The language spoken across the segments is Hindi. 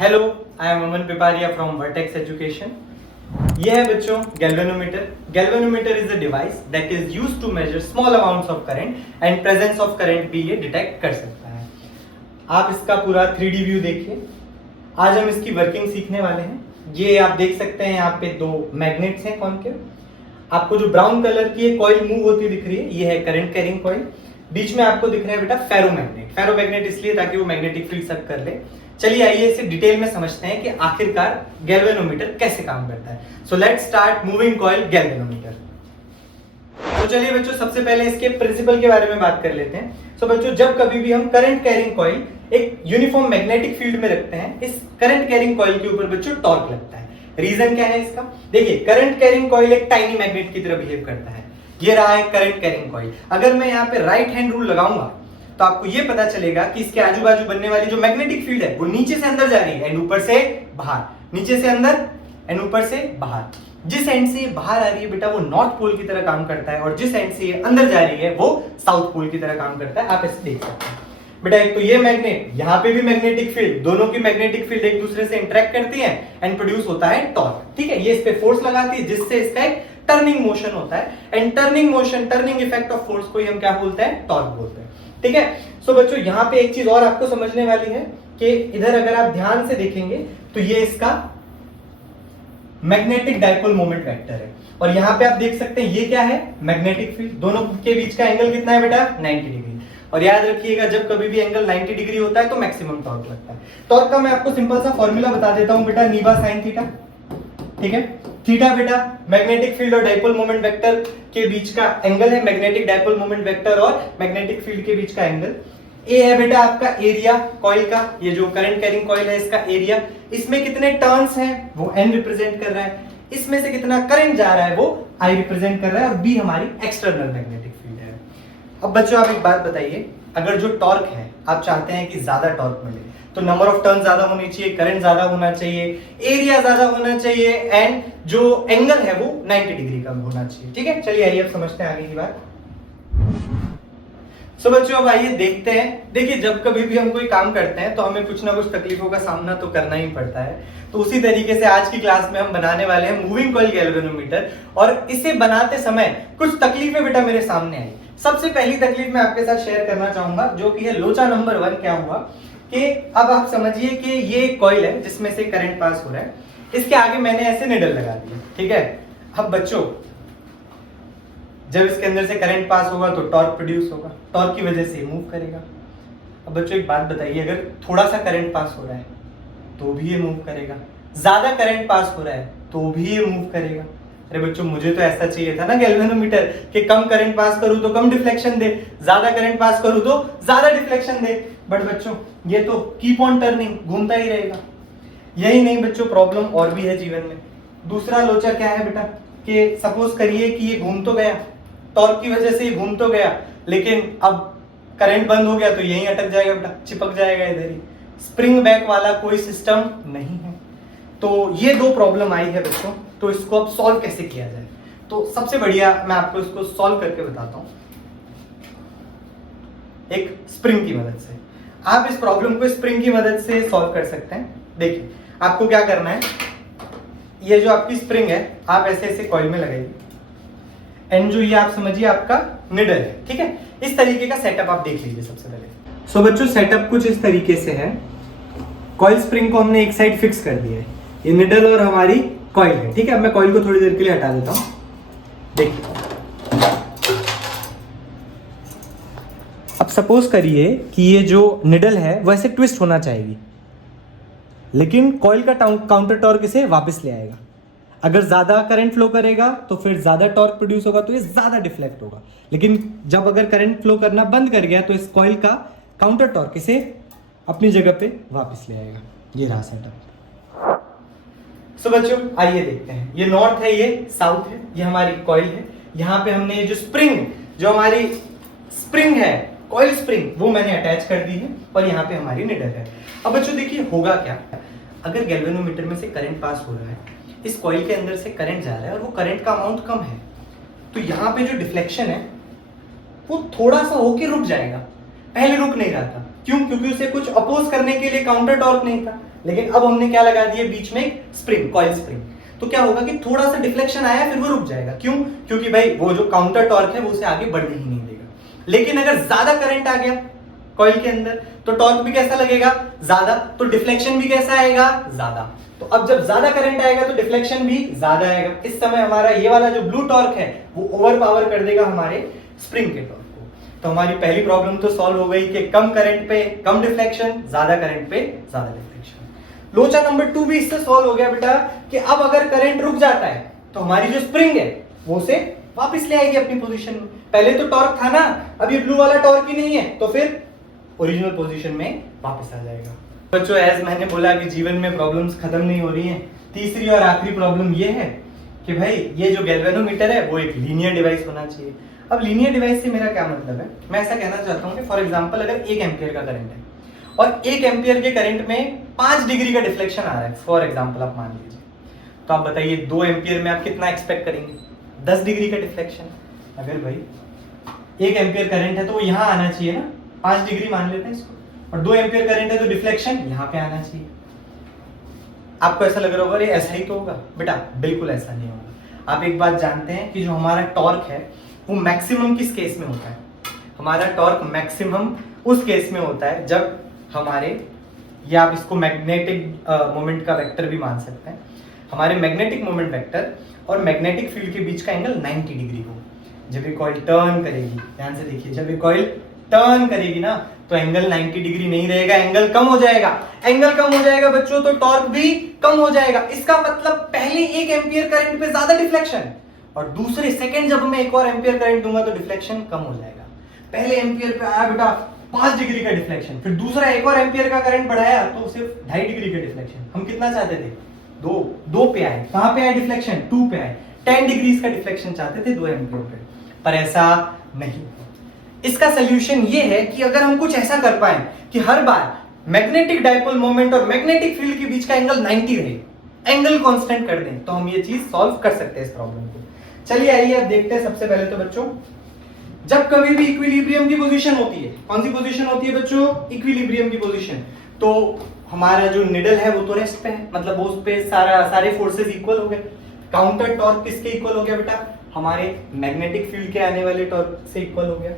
Hello, I am Aman Piparia from Vertex Education. ये है बच्चों galvanometer. Galvanometer is a device that is used to measure small amounts of current and presence of current भी ये डिटेक्ट कर सकता है। आप इसका पूरा 3D व्यू देखिए। आज हम इसकी वर्किंग सीखने वाले हैं। ये आप देख सकते हैं, यहाँ पे दो मैग्नेट्स हैं कॉनकेव। आपको जो ब्राउन कलर की एक कॉइल मूव होती दिख रही है, ये है करंट कैरिंग कॉइल। बीच में आपको दिख रहा है बेटा फेरोमैग्नेट। फेरोमैग्नेट इसलिए ताकि वो मैग्नेटिक फील्ड सक कर ले। चलिए आइए इसे डिटेल में समझते हैं कि आखिरकार गैल्वेनोमीटर कैसे काम करता है। So let's start moving coil galvanometer. तो चलिए बच्चों, सबसे पहले इसके प्रिंसिपल के बारे में बात कर लेते हैं। सो बच्चों, जब कभी भी हम करंट कैरिंग कॉइल एक यूनिफॉर्म मैग्नेटिक फील्ड में रखते हैं, इस करंट कैरिंग कॉइल के ऊपर बच्चों टॉर्क लगता है। रीजन क्या है इसका? देखिए, करंट कैरिंग कॉइल एक टाइनी मैग्नेट की तरह बिहेव करता है। ये रहा है करंट कैरिंग कॉइल। अगर मैं यहाँ पे राइट हैंड रूल लगाऊंगा तो आपको ये पता चलेगा कि इसके आजू बाजू बनने वाली जो मैग्नेटिक फील्ड है वो नीचे से अंदर जा रही है एंड ऊपर से बाहर, नीचे से अंदर एंड ऊपर से बाहर। जिस एंड से ये बाहर आ रही है बेटा वो नॉर्थ पोल की तरह काम करता है, और जिस एंड से ये अंदर जा रही है वो साउथ पोल की तरह काम करता है। आप इसे देख सकते हैं बेटा। एक तो ये मैग्नेट, यहाँ पे भी मैग्नेटिक फील्ड, दोनों की मैग्नेटिक फील्ड एक दूसरे से इंटरेक्ट करती है एंड प्रोड्यूस होता है टॉर्क। ठीक है, ये इस पे फोर्स लगाती है जिससे इसका एक टर्निंग मोशन होता है, and turning motion, turning effect of force को ही हम क्या बोलते हैं? टॉर्क बोलते हैं। ठीक है। सो बच्चों, यहाँ पे एक चीज और आपको समझने वाली है कि इधर अगर आप ध्यान से देखेंगे तो ये इसका मैग्नेटिक डाइपोल मोमेंट वेक्टर है, और यहाँ पे आप देख सकते हैं ये क्या है? Magnetic field. दोनों के बीच का एंगल कितना है बेटा? 90 डिग्री। और याद रखिएगा, जब कभी भी एंगल 90 डिग्री होता है तो मैक्सिमम टॉर्क लगता है। टॉर्क का मैं आपको सिंपल सा फॉर्मूला बता देता हूं बेटा, नीवा साइन थीटा। ठीक है, थीटा बेटा मैग्नेटिक फील्ड और डाइपोल मोमेंट वेक्टर के बीच का एंगल है। मैग्नेटिक डाइपोल मोमेंट वेक्टर और मैग्नेटिक फील्ड के बीच का एंगल। ए है बेटा आपका एरिया कॉइल का, ये जो करंट कैरिंग कॉइल है इसका एरिया। इसमें कितने टर्न्स हैं वो एन रिप्रेजेंट कर रहा है। इसमें से कितना करंट जा रहा है वो आई रिप्रेजेंट कर रहा है, और बी हमारी एक्सटर्नल मैग्नेटिक फील्ड है। अब बच्चों आप एक बात बताइए, अगर जो टॉर्क है आप चाहते हैं कि ज्यादा टॉर्क मिले तो नंबर ऑफ टर्न ज्यादा होनी चाहिए, करंट ज्यादा होना चाहिए, एरिया ज्यादा होना चाहिए, एंड जो एंगल है वो 90 डिग्री का होना चाहिए। ठीक है, चलिए आइए अब समझते हैं आगे की बात। सो बच्चों, अब आइए देखते हैं। देखिए, जब कभी भी हम कोई काम करते हैं तो हमें कुछ ना कुछ तकलीफों का सामना तो करना ही पड़ता है। तो उसी तरीके से आज की क्लास में हम बनाने वाले हैं मूविंग कॉइल गैल्वेनोमीटर, और इसे बनाते समय कुछ तकलीफें बेटा मेरे सामने आई। सबसे पहली तकलीफ मैं आपके साथ शेयर करना चाहूंगा, जो कि है लोचा नंबर 1। क्या हुआ कि अब आप समझिए कि ये कॉइल है जिसमें से करंट पास हो रहा है, इसके आगे मैंने ऐसे निडल लगा दिया। ठीक है, अब बच्चों जब इसके अंदर से करंट पास होगा तो टॉर्क प्रोड्यूस होगा, टॉर्क की वजह से मूव करेगा। अब बच्चों एक बात बताइए, अगर थोड़ा सा करंट पास हो रहा है तो भी ये मूव करेगा, ज्यादा करंट पास हो रहा है तो भी ये मूव करेगा। अरे बच्चों, मुझे तो ऐसा चाहिए था ना गैल्वेनोमीटर कि कम करंट पास करूं तो कम डिफ्लेक्शन दे, ज्यादा करंट पास करूं तो ज्यादा डिफ्लेक्शन दे। बट बच्चों ये तो कीप ऑन टर्निंग, घूमता ही रहेगा। यही नहीं बच्चों, प्रॉब्लम और भी है जीवन में। दूसरा लोचा क्या है बेटा कि सपोज करिए कि ये घूम तो गया, टॉर्क की वजह से ये घूम तो गया, लेकिन अब करंट बंद हो गया तो यहीं अटक जाएगा बेटा, चिपक जाएगा इधर ही। स्प्रिंग बैक वाला कोई सिस्टम नहीं है। तो ये दो प्रॉब्लम आई है बच्चों, तो इसको अब सॉल्व कैसे किया जाए? तो सबसे बढ़िया मैं आपको इसको सॉल्व करके बताता हूं, एक स्प्रिंग की मदद से। आप इस प्रॉब्लम को स्प्रिंग की मदद से सॉल्व कर सकते हैं। देखिए, आपको क्या करना है, ये जो आपकी स्प्रिंग है आप ऐसे ऐसे कॉइल में लगाइए, एंड जो ये आप समझिए आपका निडल है। ठीक है, इस तरीके का सेटअप आप देख लीजिए सबसे पहले। सो बच्चों, सेटअप कुछ इस तरीके से है। कॉइल स्प्रिंग को हमने एक साइड फिक्स कर दिया है, ये निडल और हमारी कॉइल है। ठीक है, अब मैं कॉइल को थोड़ी देर के लिए हटा देता हूं। देखिए, अब सपोज करिए कि ये जो निडल है वो ऐसे ट्विस्ट होना चाहिए, लेकिन कॉइल का काउंटर टॉर्क इसे वापस ले आएगा। अगर ज्यादा करंट फ्लो करेगा तो फिर ज्यादा टॉर्क प्रोड्यूस होगा, तो ये ज्यादा डिफ्लेक्ट होगा। लेकिन जब अगर करंट फ्लो करना बंद कर गया तो इस कॉइल का काउंटर टॉर्क इसे अपनी जगह पे वापस ले आएगा। ये रहा सेटअप। सो बच्चों आइए देखते हैं, ये नॉर्थ है, ये साउथ है, ये हमारी कॉइल है। यहाँ पे हमने ये जो स्प्रिंग, जो हमारी स्प्रिंग है, कॉइल स्प्रिंग, वो मैंने अटैच कर दी है, और यहाँ पे हमारी निडल है। अब बच्चों देखिए होगा क्या, अगर गैल्वेनोमीटर में से करंट पास हो रहा है, इस कॉइल के अंदर से करंट जा रहा है और वो करंट का अमाउंट कम है, तो यहाँ पे जो डिफ्लेक्शन है वो थोड़ा सा होके रुक जाएगा। पहले रुक नहीं रहा था, क्यों? क्योंकि उसे कुछ अपोज करने के लिए काउंटर टॉर्क नहीं था। लेकिन अब हमने क्या लगा दिया बीच में, एक स्प्रिंग, कॉइल स्प्रिंग। तो क्या होगा कि थोड़ा सा डिफ्लेक्शन आया फिर वो रुक जाएगा। क्यों? क्योंकि भाई वो जो काउंटर टॉर्क है वो उसे आगे बढ़ने ही नहीं देगा। लेकिन अगर ज्यादा करंट आ गया कॉइल के अंदर तो टॉर्क भी कैसा लगेगा? ज्यादा। तो डिफ्लेक्शन भी कैसा आएगा? ज्यादा। तो अब जब ज्यादा करंट आएगा तो डिफ्लेक्शन भी ज्यादा आएगा। इस समय हमारा ये वाला जो ब्लू टॉर्क है वो ओवर पावर कर देगा हमारे स्प्रिंग के टॉर्क को। तो हमारी पहली प्रॉब्लम तो सॉल्व हो गई कि कम करंट पे कम डिफ्लेक्शन, ज्यादा करंट पे ज्यादा डिफ्लेक्शन। लोचा नंबर 2 भी इससे सॉल्व हो गया बेटा कि अब अगर करंट रुक जाता है तो हमारी जो स्प्रिंग है वो उसे वापस ले आएगी अपनी पोजीशन में। पहले तो टॉर्क था ना, अब ये ब्लू वाला टॉर्क ही नहीं है तो फिर ओरिजिनल पोजीशन में वापस आ जाएगा। बच्चों एज मैंने बोला कि जीवन में प्रॉब्लम्स खत्म नहीं हो रही हैं। तीसरी और आखिरी प्रॉब्लम ये है कि भाई ये जो गैल्वेनोमीटर है वो एक लीनियर डिवाइस होना चाहिए। अब लीनियर डिवाइस से मेरा क्या मतलब है? मैं ऐसा कहना चाहता हूँ कि फॉर एग्जांपल अगर 1 एम्पियर का करंट है और 1 एम्पियर के करंट में 5 डिग्री का डिफ्लेक्शन आ रहा है, फॉर एग्जांपल आप मान लीजिए, तो आप बताइए 2 एम्पियर में आप कितना एक्सपेक्ट करेंगे? 10 डिग्री का डिफ्लेक्शन। अगर भाई 1 एम्पियर करंट है तो वो यहाँ आना चाहिए ना, 5 डिग्री मान लेते हैं इसको, और 2 एम्पियर करंट है तो डिफ्लेक्शन यहाँ पे आना चाहिए। आपको ऐसा लग रहा होगा अरे ऐसा ही तो होगा, बेटा बिल्कुल ऐसा नहीं होगा। आप एक बात जानते हैं कि जो हमारा टॉर्क है वो मैक्सिमम किस केस में होता है? हमारा टॉर्क मैक्सिमम उस केस में होता है जब हमारे, या आप इसको मैग्नेटिक मोमेंट का वेक्टर भी मान सकते हैं, हमारे मैग्नेटिक मोमेंट वेक्टर और मैग्नेटिक फील्ड के बीच का एंगल 90 डिग्री हो। जब ये कॉइल टर्न करेगी, ध्यान से देखिए, जब ये कॉइल टर्न करेगी ना तो एंगल 90 डिग्री नहीं रहेगा, एंगल कम हो जाएगा। एंगल कम हो जाएगा बच्चों तो टॉर्क भी कम हो जाएगा। इसका मतलब पहले 1 एम्पियर करंट पे ज्यादा डिफ्लेक्शन और दूसरे सेकंड जब मैं 1 और एम्पियर करंट दूंगा तो डिफ्लेक्शन कम हो जाएगा। पहले एम्पियर पे आया बेटा 5 डिग्री का डिफ्लेक्शन, फिर दूसरा 1 और एम्पियर का करंट बढ़ाया तो सिर्फ 2.5 डिग्री का डिफ्लेक्शन। हम कितना चाहते थे? 2 पे आए। कहां पे आए डिफ्लेक्शन? 2 पे आए। 10 डिग्री का डिफ्लेक्शन चाहते थे 2 एम्पियर पे, पर ऐसा नहीं। इसका सोल्यूशन ये है कि अगर हम कुछ ऐसा कर पाए कि हर बार मैग्नेटिक डाइपोल मोमेंट और मैग्नेटिक फील्ड के बीच का एंगल 90 रहे, एंगल कांस्टेंट कर दें, तो हम ये चीज सॉल्व कर सकते हैं इस प्रॉब्लम को। चलिए आइए अब देखते हैं। सबसे पहले तो बच्चों, जब कभी भी इक्विलिब्रियम की पोजीशन होती है, कौन सी पोजीशन होती है बच्चों? इक्विलिब्रियम की पोजीशन। तो हमारा जो निडल है वो तो रेस्ट पे है, मतलब वो उस पे सारे फोर्सेस इक्वल हो गए। काउंटर टॉर्क किसके इक्वल हो गया बेटा? हमारे मैग्नेटिक फील्ड के आने वाले टॉर्क से इक्वल हो गया।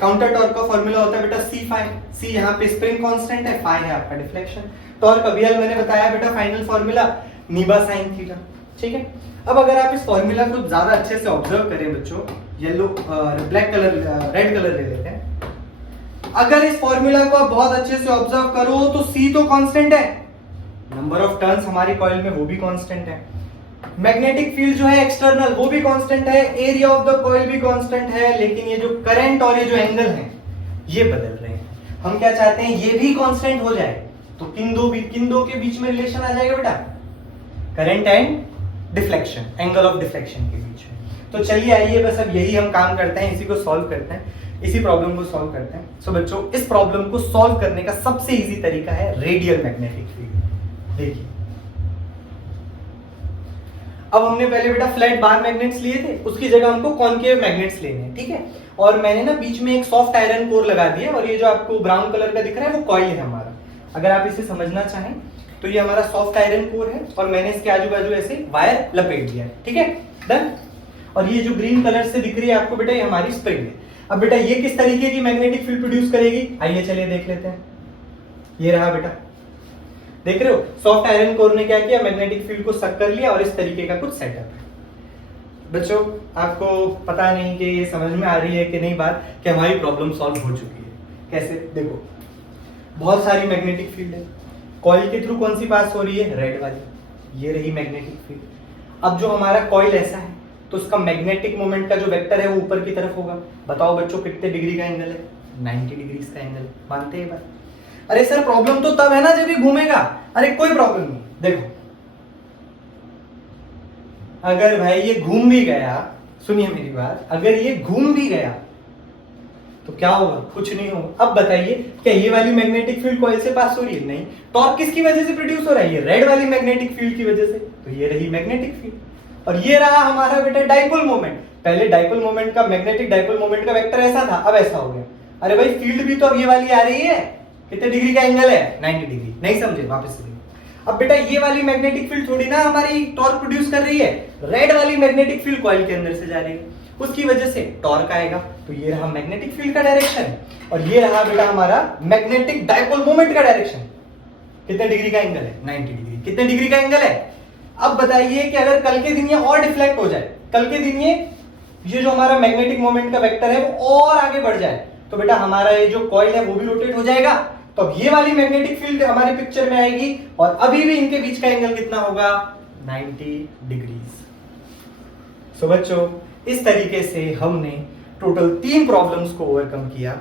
काउंटर टॉर्क का फॉर्मूला होता है बेटा C phi। C यहाँ पे स्प्रिंग कांस्टेंट है, phi है आपका डिफ्लेक्शन। टॉर्क अभी मैंने बताया बेटा फाइनल फॉर्मूला नीबा साइन थीटा, ठीक है। अब अगर आप इस फॉर्मूला को ज्यादा अच्छे से ऑब्जर्व करें बच्चों, yellow black colour red colour ले लेते हैं। अगर इस फॉर्मूला को आप बहुत अच्छे से ऑब्जर्व करो तो C तो कांस्टेंट है, नंबर ऑफ टर्न्स हमारी कॉइल में वो भी कांस्टेंट है, मैग्नेटिक फील्ड जो है एक्सटर्नल वो भी कांस्टेंट है, एरिया ऑफ द कॉइल भी कांस्टेंट है, लेकिन ये जो करंट और ये जो एंगल है ये बदल रहे हैं। हम क्या चाहते हैं? ये भी कांस्टेंट हो जाए, तो किन दो के बीच में रिलेशन आ जाएगा बेटा? Current and deflection, angle of deflection के बीच में। तो चलिए आइए बस अब यही हम काम करते हैं, इसी को सॉल्व करते हैं, इसी प्रॉब्लम को सॉल्व करते हैं। सो बच्चों, इस प्रॉब्लम को सॉल्व करने का सबसे इजी तरीका है रेडियल मैग्नेटिक फील्ड। देखिए, अब हमने पहले बेटा फ्लैट बार मैग्नेट्स लिए थे, उसकी जगह हमको कॉनकेव मैग्नेट्स लेने हैं, ठीक है। और मैंने ना बीच में एक सॉफ्ट आयरन कोर लगा दिया, और ये जो आपको ब्राउन कलर का दिख रहा है वो कॉइल है हमारा। अगर आप इसे समझना चाहें तो ये हमारा सॉफ्ट आयरन कोर है, और मैंने इसके आजू बाजू ऐसे वायर लपेट दिया है, ठीक है, डन। और ये जो ग्रीन कलर से दिख रही है आपको बेटा, ये हमारी स्प्रिंग है। अब बेटा ये किस तरीके की मैग्नेटिक फील्ड प्रोड्यूस करेगी? आइए चलिए देख लेते हैं। ये रहा बेटा, देख रहे हो, सॉफ्ट आयरन कोर ने क्या किया? मैग्नेटिक फील्ड को सक कर लिया, और इस तरीके का कुछ सेटअप है। बच्चों, आपको पता नहीं कि ये समझ में आ रही है कि नहीं बात, कि हमारी प्रॉब्लम सॉल्व हो चुकी है। कैसे? देखो, बहुत सारी मैग्नेटिक फील्ड है, कॉइल के थ्रू कौन सी पास हो रही है? रेड वाली, ये रही मैग्नेटिक फील्ड। अब जो हमारा कॉइल ऐसा है तो उसका मैग्नेटिक मोमेंट का जो वेक्टर है वो ऊपर की तरफ होगा। बताओ बच्चों कितने डिग्री का एंगल है? 90 डिग्री का एंगल। मानते हैं बात? अरे सर प्रॉब्लम तो तब है ना जब ये घूमेगा। अरे कोई प्रॉब्लम नहीं, देखो, अगर भाई ये घूम भी गया, सुनिए मेरी बात, अगर ये घूम भी गया तो क्या होगा? कुछ नहीं होगा। अब बताइए, क्या ये वाली मैग्नेटिक फील्ड कॉइल से पास हो रही है? नहीं। टॉर्क किसकी वजह से प्रोड्यूस हो रहा है? ये रेड वाली मैग्नेटिक फील्ड की वजह से। तो ये रही मैग्नेटिक फील्ड, और ये रहा हमारा बेटा डाइपोल मोमेंट। पहले डाइपोल मोमेंट का, मैग्नेटिक डाइपोल मोमेंट का वेक्टर ऐसा था, अब ऐसा हो गया। अरे भाई फील्ड भी तो अब ये वाली आ रही है, कितने डिग्री का एंगल है? 90 डिग्री। नहीं समझे? वापस से। अब बेटा ये वाली मैग्नेटिक फील्ड थोड़ी ना हमारी टॉर्क प्रोड्यूस कर रही है, रेड वाली मैग्नेटिक फील्ड कॉइल के अंदर से जा रही है, उसकी वजह से टॉर्क आएगा। तो ये रहा मैग्नेटिक फील्ड का डायरेक्शन और ये रहा बेटा हमारा मैग्नेटिक डायपोल मोमेंट का डायरेक्शन। कितने डिग्री का एंगल है? 90 डिग्री। कितने डिग्री का एंगल है? अब बताइए कि अगर कल के दिन ये और डिफ्लेक्ट हो जाए, कल के दिन ये जो हमारा मैग्नेटिक मोमेंट का वेक्टर है वो और आगे बढ़ जाए, तो बेटा हमारा ये जो कॉइल है वो भी रोटेट हो जाएगा। तो अब ये वाली मैग्नेटिक फील्ड हमारी पिक्चर में आएगी और अभी भी इनके बीच का एंगल कितना होगा? 90 डिग्रीज। सो बच्चों इस तरीके से हमने टोटल 3 प्रॉब्लम्स को ओवरकम किया।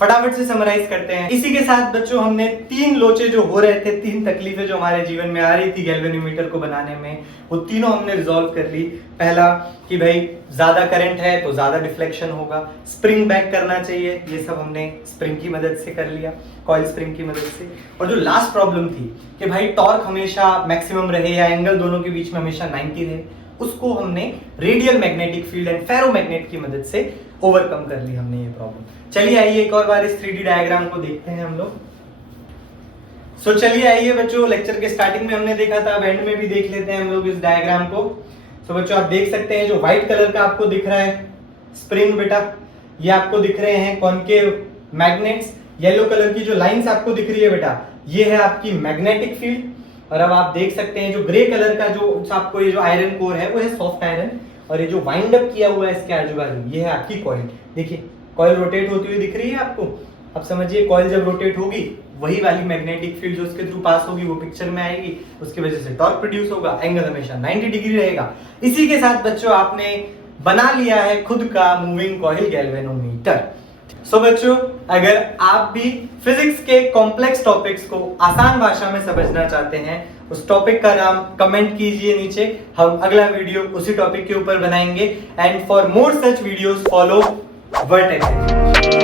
फटाफट से समराइज करते हैं। इसी के साथ बच्चों हमने 3 लोचे जो हो रहे थे, 3 तकलीफें जो हमारे जीवन में आ रही थी गैल्वेनोमीटर को बनाने में, वो तीनों हमने रिजॉल्व कर ली। पहला कि भाई ज्यादा करंट है तो ज्यादा डिफ्लेक्शन होगा, स्प्रिंग बैक करना चाहिए, ये सब हमने स्प्रिंग की मदद से कर लिया, कॉइल स्प्रिंग की मदद से। और जो लास्ट प्रॉब्लम थी कि भाई टॉर्क हमेशा मैक्सिमम रहे या एंगल दोनों के बीच में हमेशा 90 रहे, उसको हमने radial magnetic field and ferromagnet की मदद से ओवरकम कर ली हमने ये प्रॉब्लम। चलिए आइए एक और बार इस 3D डायग्राम को देखते हैं हम लोग। सो चलिए आइए बच्चों, लेक्चर के स्टार्टिंग में हमने देखा था, अब एंड में भी देख लेते हैं हम लोग इस डायग्राम को। सो बच्चों आप देख सकते हैं जो व्हाइट कलर का आपको दिख रहा है स्प्रिंग बेटा, ये आपको दिख रहे हैं कॉनकेव मैग्नेट्स। येलो कलर की जो लाइंस आपको दिख रही है बेटा, ये है आपकी मैग्नेटिक फील्ड। और अब आप देख सकते हैं जो ग्रे कलर का जो आपको ये जो आयरन कोर है वो है सॉफ्ट आयरन, और ये जो वाइंड अप किया हुआ है इसके आजू बाजू ये है आपकी कॉइल। देखिए कॉइल रोटेट होती हुई दिख रही है आपको। अब समझिए कॉइल जब रोटेट होगी वही वाली मैग्नेटिक फील्ड जो उसके थ्रू पास होगी वो पिक्चर में आएगी, उसकी वजह से टॉर्क प्रोड्यूस होगा, एंगल हमेशा 90 डिग्री रहेगा। इसी के साथ बच्चों आपने बना लिया है खुद का मूविंग कॉइल गैल्वेनोमीटर। सो बच्चों अगर आप भी फिजिक्स के कॉम्प्लेक्स टॉपिक्स को आसान भाषा में समझना चाहते हैं, उस टॉपिक का नाम कमेंट कीजिए नीचे, हम अगला वीडियो उसी टॉपिक के ऊपर बनाएंगे। And for more such videos follow vertex.